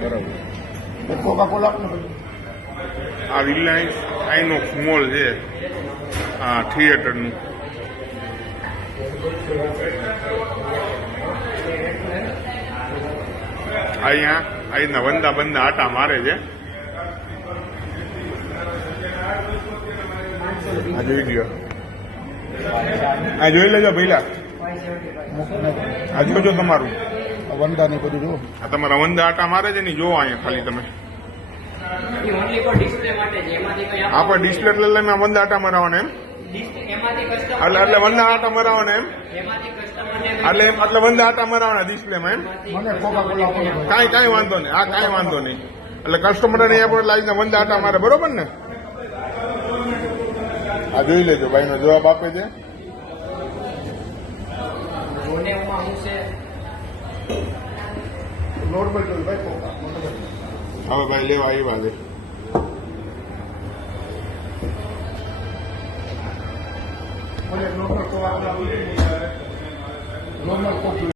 બરાબર. Coca Cola આ Reliance INOX mall છે, હા થિયેટરનું. અહીંયા વંદા બંદા આટા મારે છે. આ જોઈ લ્યો, આ જોઈ લેજો પહેલા, આ જોજો તમારું વંદા ને બધું જો. આ તમારા વંદા આટા મારે છે ને જોવો અહીંયા ખાલી તમે. આપણે ડિસ્પ્લે લઈને વંદા આટા મરાવવાના એમ, એટલે વંદા આટા મરાવવાના એમ, એટલે વંદા આટા મરાવવાના ડિસ્પ્લેમાં એમ. મને કોકા કોલા કાંઈ વાંધો નહીં, હા કાંઈ વાંધો નહીં. એટલે કસ્ટમરને આપણે લાવીને વંદા આટા મારે, બરોબર ને? આ જોઈ લેજો, ભાઈનો જવાબ આપે છે. નોર્મલ જોઈ ભાઈ કોકા. હવે ભાઈ લેવા આવ્યા છે. મને નોર્મલ કોકા નોર્મલ કોફી